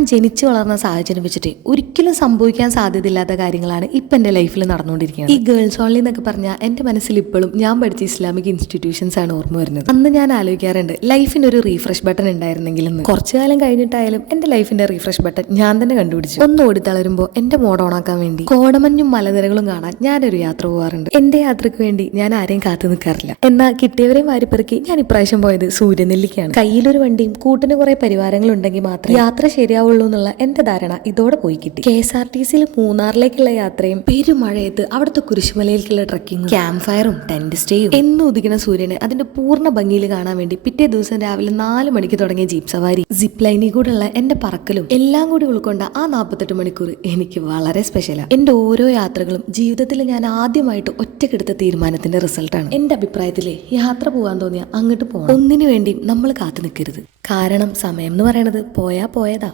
ഞാൻ ജനിച്ചു വളർന്ന സാഹചര്യം വെച്ചിട്ട് ഒരിക്കലും സംഭവിക്കാൻ സാധ്യതയില്ലാത്ത കാര്യങ്ങളാണ് ഇപ്പം എൻ്റെ ലൈഫിൽ നടന്നുകൊണ്ടിരിക്കുന്നത്. ഈ ഗേൾസ് ഓൺലി എന്നൊക്കെ പറഞ്ഞാൽ എൻ്റെ മനസ്സിൽ ഇപ്പോഴും ഞാൻ പഠിച്ച ഇസ്ലാമിക് ഇൻസ്റ്റിറ്റ്യൂഷൻസ് ആണ് ഓർമ്മ വരുന്നത്. അന്ന് ഞാൻ ആലോചിക്കാറുണ്ട് ലൈഫിന് ഒരു റീഫ്രഷ് ബട്ടൺ ഉണ്ടായിരുന്നെങ്കിലെന്ന്. കുറച്ചു കാലം കഴിഞ്ഞിട്ടായാലും എൻ്റെ ലൈഫിന്റെ റീഫ്രഷ് ബട്ടൺ ഞാൻ തന്നെ കണ്ടുപിടിച്ചു. ഒന്ന് ഓടിത്തളരുമ്പോൾ എൻ്റെ മോഡ് ഓണാക്കാൻ വേണ്ടി കോടമഞ്ഞും മലനിരകളും കാണാൻ ഞാനൊരു യാത്ര പോകാറുണ്ട്. എൻ്റെ യാത്രയ്ക്ക് വേണ്ടി ഞാൻ ആരെയും കാത്തു നിൽക്കാറില്ല. എന്നാൽ കിട്ടിയവരെയും വാരിപ്പെറുക്കി ഞാൻ ഇപ്രാവശ്യം പോയത് സൂര്യനെല്ലിക്കാണ്. കയ്യിലൊരു വണ്ടിയും കൂട്ടിന് കുറെ പരിവാരങ്ങൾ ഉണ്ടെങ്കിൽ മാത്രമേ യാത്ര ശരിയാവുള്ളൂ എന്നുള്ള എന്റെ ധാരണ ഇതോടെ പോയി കിട്ടി. KSRTCയിൽ മൂന്നാറിലേക്കുള്ള യാത്രയും പെരുമഴയത്ത് അവിടുത്തെ കുരിശുമലയിലേക്കുള്ള ട്രക്കിങ്ങും ക്യാമ്പ് ഫയറും ടെന്റ് സ്റ്റേയും എന്ന് ഉദിക്കുന്ന സൂര്യനെ അതിന്റെ പൂർണ്ണ ഭംഗിയിൽ കാണാൻ വേണ്ടി പിറ്റേ ദിവസം രാവിലെ 4 മണിക്ക് തുടങ്ങിയ ജീപ്പ് സവാരി, സിപ്പ് ലൈനിൽ കൂടെയുള്ള എന്റെ പറക്കലും എല്ലാം കൂടി ഉൾക്കൊണ്ട ആ 48 മണിക്കൂർ എനിക്ക് വളരെ സ്പെഷ്യലാണ്. എന്റെ ഓരോ യാത്രകളും ജീവിതത്തിൽ ഞാൻ ആദ്യമായിട്ട് ഒറ്റക്കെടുത്ത തീരുമാനത്തിന്റെ റിസൾട്ടാണ്. എന്റെ അഭിപ്രായത്തില് യാത്ര പോകാൻ തോന്നിയ അങ്ങോട്ട് പോകണം. ഒന്നിനു വേണ്ടി നമ്മൾ കാത്തു നിൽക്കരുത്. കാരണം സമയം എന്ന് പറയണത് പോയാ പോയതാ.